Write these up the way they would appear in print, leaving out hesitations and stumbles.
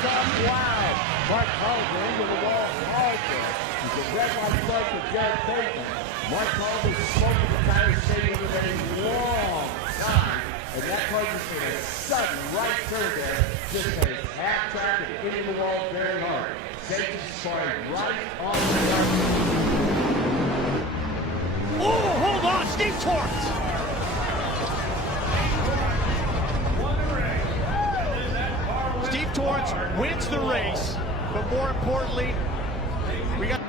Wow. Mark Calder into the wall hard there. He's a red light flag for Jared Bateman. Mark Calder smoking the tire stadium with a long time. And that car just made a sudden right turn there. Just made half track and into the wall very hard. Safety sparring right on the yard. Oh, hold on, Steve Torrance. Steve Torrance wins the race, but more importantly, we got...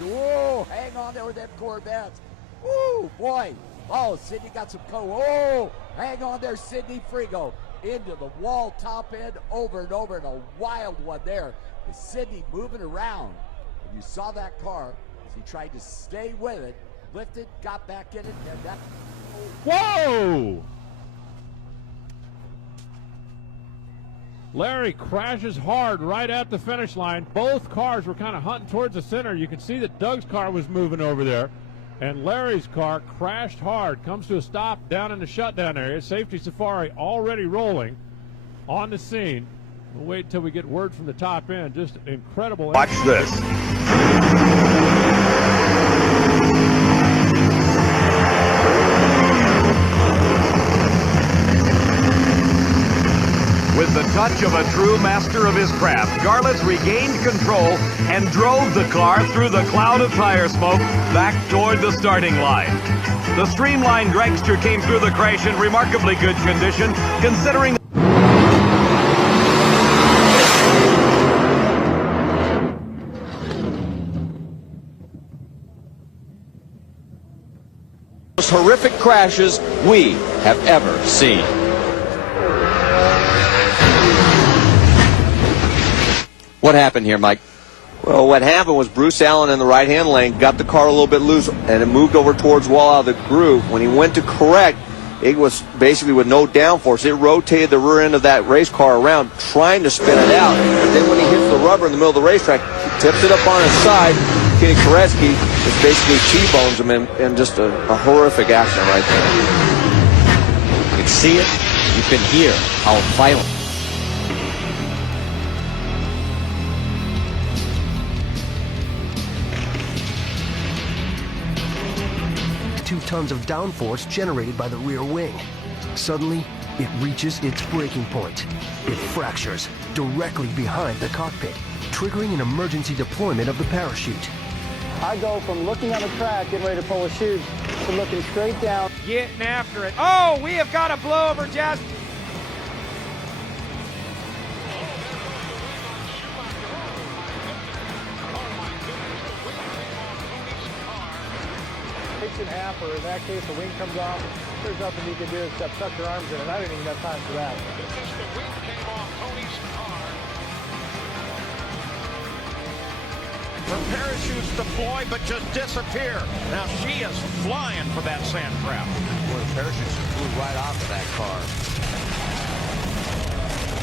Whoa, hang on there with them Corvettes. Woo, boy. Oh, Sidney got some oh, hang on there, Sidney Frigo. Into the wall, top end, over and over, and a wild one there. Is Sidney moving around. And you saw that car as he tried to stay with it, lifted, got back in it, and that... Whoa! Larry crashes hard right at the finish line. Both cars were kind of hunting towards the center. You can see that Doug's car was moving over there, and Larry's car crashed hard, comes to a stop down in the shutdown area. Safety Safari already rolling on the scene. We'll wait until we get word from the top end. Just incredible. Watch this. With the touch of a true master of his craft, Garlitz regained control and drove the car through the cloud of tire smoke back toward the starting line. The streamlined dragster came through the crash in remarkably good condition, considering most horrific crashes we have ever seen. What happened here, Mike? Well, what happened was Bruce Allen in the right-hand lane got the car a little bit loose, and it moved over towards wall out of the groove. When he went to correct, it was basically with no downforce. It rotated the rear end of that race car around, trying to spin it out. But then when he hits the rubber in the middle of the racetrack, he tips it up on his side. Kenny Koretzky just basically T-bones him in just a horrific accident right there. You can see it. You can hear how violent. 2 tons of downforce generated by the rear wing. Suddenly, it reaches its breaking point. It fractures directly behind the cockpit, triggering an emergency deployment of the parachute. I go from looking on the track, getting ready to pull a chute, to looking straight down. Getting after it. Oh, we have got a blowover, Jazz. In half, or in that case, the wing comes off. There's nothing you can do except tuck your arms in, and I didn't even have time for that. The wing came off Tony's car. Her parachutes deploy, but just disappear. Now she is flying for that sand trap. Boy, the parachutes flew right off of that car.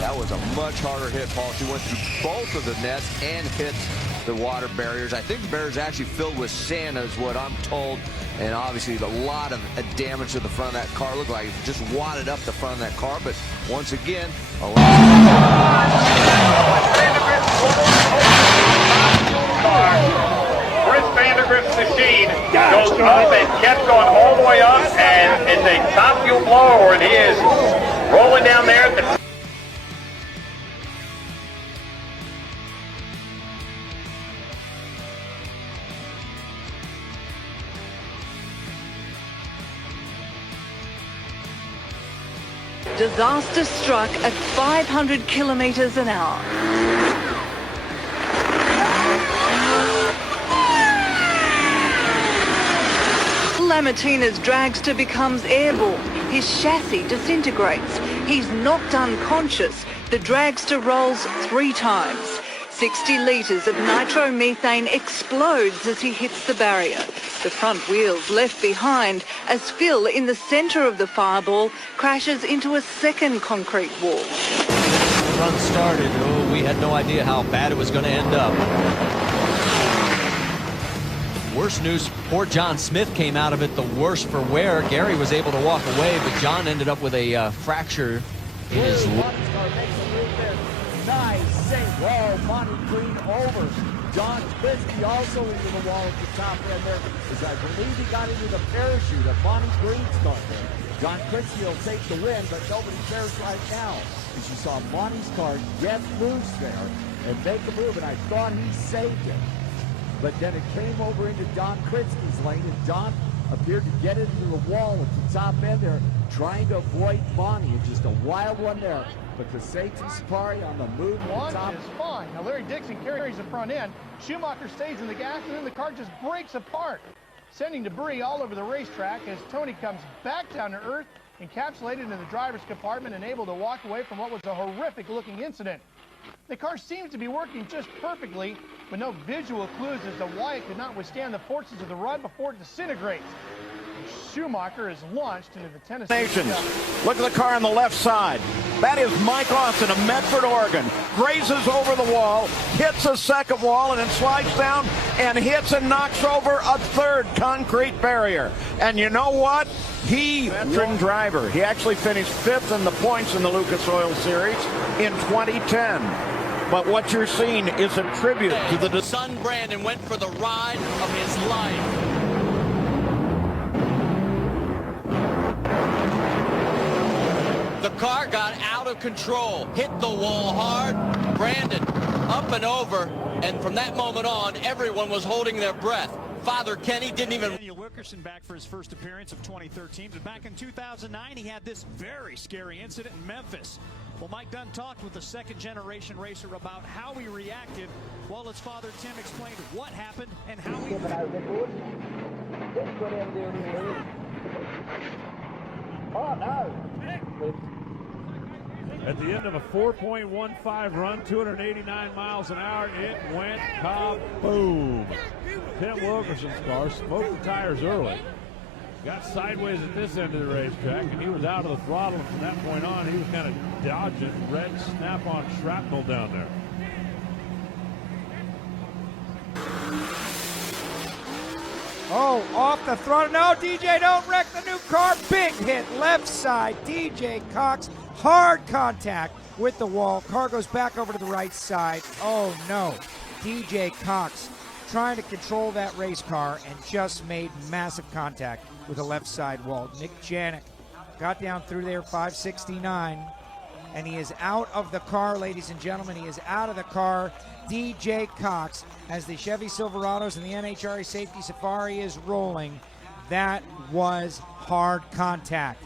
That was a much harder hit, Paul. She went through both of the nets and hit the water barriers. I think the barriers actually filled with sand is what I'm told. And obviously a lot of damage to the front of that car. Looked like it just wadded up the front of that car. But once again, a lot Chris Vandergrift's machine goes up and kept going all the way up, and it's a top fuel blower, and he is rolling down there at the Disaster struck at 500 kilometers an hour. Lamartina's dragster becomes airborne. His chassis disintegrates. He's knocked unconscious. The dragster rolls 3 times. 60 litres of nitromethane explodes as he hits the barrier. The front wheels left behind as Phil in the centre of the fireball crashes into a second concrete wall. The run started. Oh, we had no idea how bad it was going to end up. Worst news, poor John Smith came out of it the worst for wear. Gary was able to walk away, but John ended up with a fracture in his leg. Nice save. Whoa, Monty Green over. John Christie also into the wall at the top end there, as I believe he got into the parachute of Monty Green's car there. John Christie will take the win, but nobody cares right now. As you saw Monty's car get loose there and make a move, and I thought he saved it. But then it came over into John Christie's lane, and John appeared to get into the wall at the top end there, trying to avoid Monty. Just a wild one there. But the safety Safari on the move at the top. One is fine. Now Larry Dixon carries the front end. Schumacher stays in the gas, and then the car just breaks apart, sending debris all over the racetrack as Tony comes back down to earth, encapsulated in the driver's compartment and able to walk away from what was a horrific-looking incident. The car seems to be working just perfectly, with no visual clues as to why it could not withstand the forces of the run before it disintegrates. Schumacher is launched into the Tennessee. Look at the car on the left side. That is Mike Austin of Medford, Oregon. Grazes over the wall, hits a second wall, and then slides down and hits and knocks over a third concrete barrier. And you know what? Veteran driver. He actually finished 5th in the points in the Lucas Oil Series in 2010. But what you're seeing is a tribute to the son Brandon went for the ride of his life. The car got out of control, hit the wall hard. Brandon up and over, and from that moment on, everyone was holding their breath. Father Kenny didn't even. Daniel Wilkerson back for his first appearance of 2013, but back in 2009, he had this very scary incident in Memphis. Well, Mike Dunn talked with the second-generation racer about how he reacted, while his father Tim explained what happened and how he. Oh, no. At the end of a 4.15 run, 289 miles an hour, it went kaboom. Tim Wilkerson's car smoked the tires early. Got sideways at this end of the racetrack, and he was out of the throttle. And from that point on, he was kind of dodging red snap-on shrapnel down there. Oh, off the throttle. No, DJ, don't wreck the new car. Big hit left side. DJ Cox, hard contact with the wall. Car goes back over to the right side. Oh, no. DJ Cox trying to control that race car and just made massive contact with the left side wall. Nick Janik got down through there, 569, and he is out of the car, ladies and gentlemen. He is out of the car. DJ Cox, as the Chevy Silverados and the NHRA Safety Safari is rolling. That was hard contact.